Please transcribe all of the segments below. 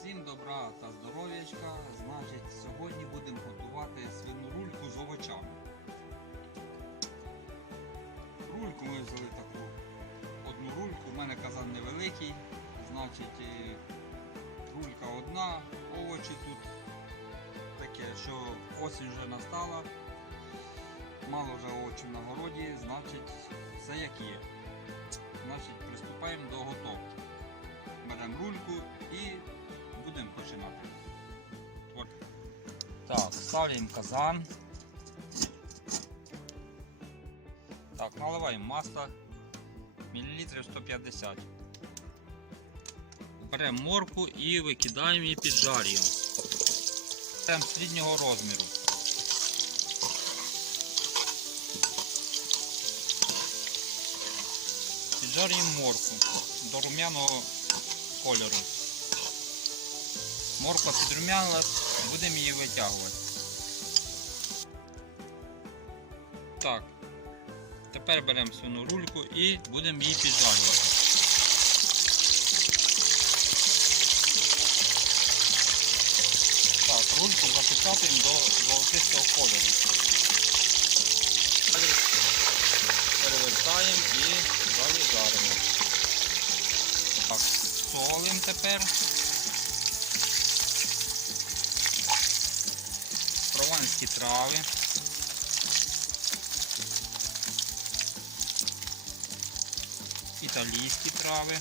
Всім добра та здоров'ячка. Значить, сьогодні будемо готувати свину рульку з овочами. Рульку ми взяли таку одну рульку. У мене казан невеликий. Значить, рулька одна, овочі тут таке, що осінь вже настала. Мало вже овочів на городі, значить, все як є. Значить, приступаємо до готовки. Беремо рульку і будемо починати. Так, ставляємо казан. Так, наливаємо масло. Мілілітрів 150. Беремо морку і викидаємо її піджарюємо. Беремо середнього розміру. Піджарюємо морку до рум'яного кольору. Морква підрум'янилась, будемо її витягувати. Так. Тепер беремо свину рульку і будемо її піджарювати. Так, рульку запечатаємо до золотистого кольору. Далі перевертаємо і далі жаримо. Так, солимо тепер. Прованські трави. Італійські трави.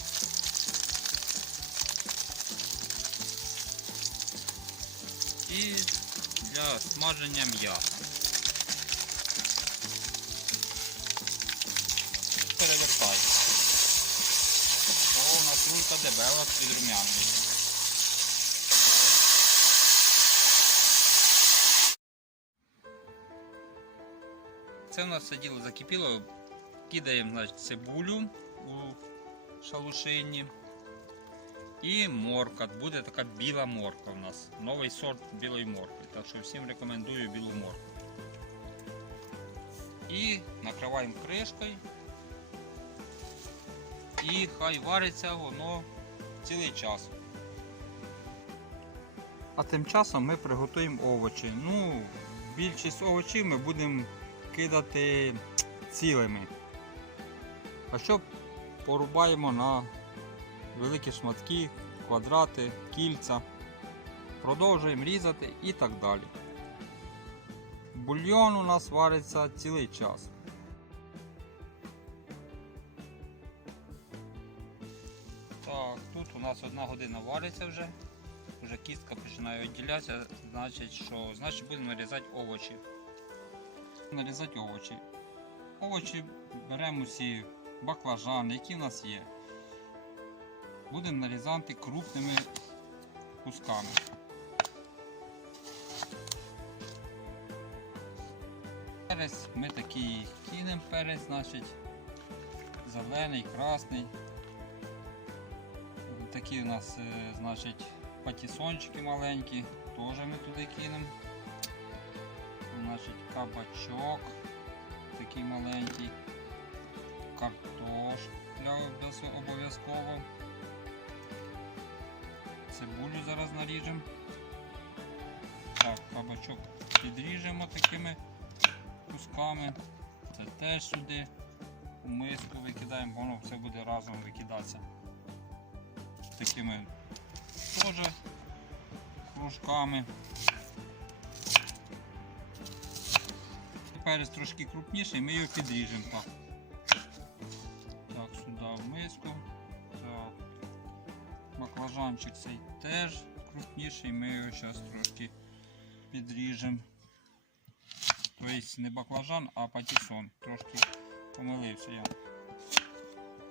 І для смаження м'яса. Перевертаю. О, у нас рулька дебела під рум'яною. Це в нас все діло закипіло. Кидаємо значить, цибулю у шалушині. І морква. Буде така біла морква у нас. Новий сорт білої моркви. Так що всім рекомендую білу моркву. І накриваємо кришкою. І хай вариться воно цілий час. А тим часом ми приготуємо овочі. Ну, більшість овочів ми будемо кидати цілими. А що порубаємо на великі шматки, квадрати, кільця. Продовжуємо різати і так далі. Бульйон у нас вариться цілий час. Так, тут у нас одна година вариться вже. Вже кістка починає відділятися, значить, що значить будемо нарізати овочі. Нарізати овочі. Овочі беремо усі баклажани, які в нас є. Будемо нарізати крупними кусками. Перець ми такий кинемо перець, значить, зелений, красний. Такі у нас, е, значить, патісончики маленькі, теж ми туди кинемо. Значить, кабачок такий маленький, картошля обов'язково. Цибулю зараз наріжемо. Так, кабачок підріжемо такими кусками. Це теж сюди у миску викидаємо, воно все буде разом викидатися. Такими теж кружками. Перець трошки крупніший, ми його підріжемо так. Так, сюди в миску. Так. Баклажанчик цей теж крупніший, ми його зараз трошки підріжемо. Тобто не баклажан, а патісон. Трошки помилився я.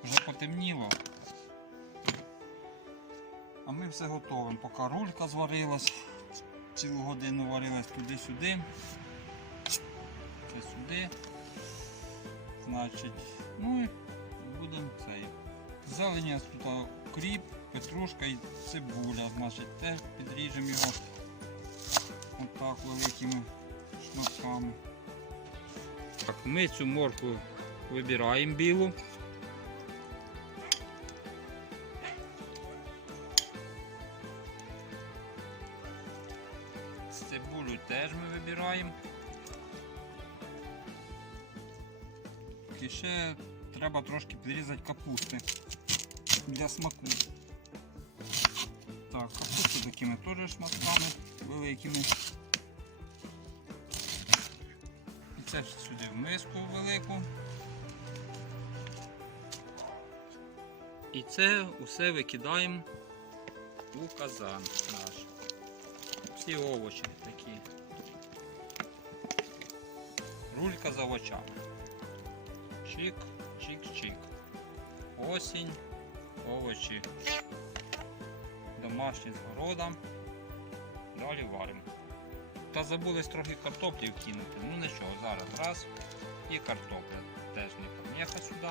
Вже потемніло. А ми все готовимо. Поки рулька зварилась, цілу годину варилась туди-сюди. Це сюди. Значить, ну і будемо цей. Зелені тут кріп, петрушка і цибуля. Значить, теж підріжемо його отак великими шматками. Так, ми цю моркву вибираємо білу. Цибулю теж ми вибираємо. І ще треба трошки підрізати капусти для смаку. Так, капусту такими теж шматками великими. І це сюди в миску велику. І це усе викидаємо у казан наш. Всі овочі такі. Рулька з овочами. Чик, чик-чик. Осінь, овочі. Домашні з города. Далі варимо. Та забулись трохи картоплі вкинути. Ну нічого, зараз раз. І картопля теж не поміха сюди.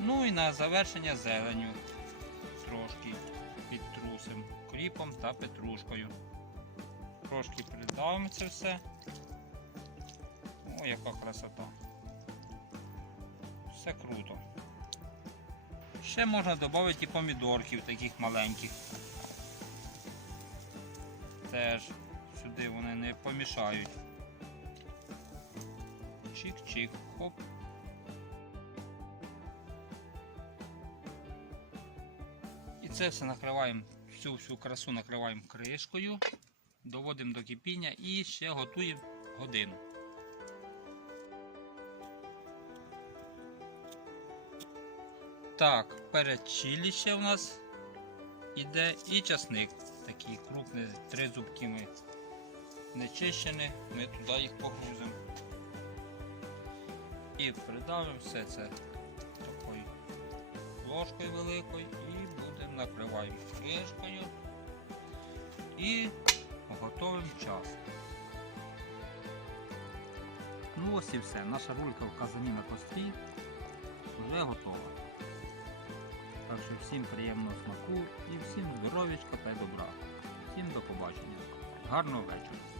Ну і на завершення зеленю трошки підтрусим кріпом та петрушкою. Трошки придавимо це все. О, яка красота. Все круто. Ще можна додати і помідорків таких маленьких. Теж сюди вони не помішають. Чик-чик, хоп. І це все накриваємо, всю всю красу накриваємо кришкою, доводимо до кипіння і ще готуємо годину. Так, перед чилі ще у нас іде і часник. Такий крупний, три зубки ми не ми туди їх погрузимо. І придавимо все це такою ложкою великою і будемо накриваємо кришкою і готовим час. Ну ось і все. Наша рулька в казані на кострі вже готова. Так що всім приємного смаку і всім здоров'ячка та добра. Всім до побачення. Гарного вечора.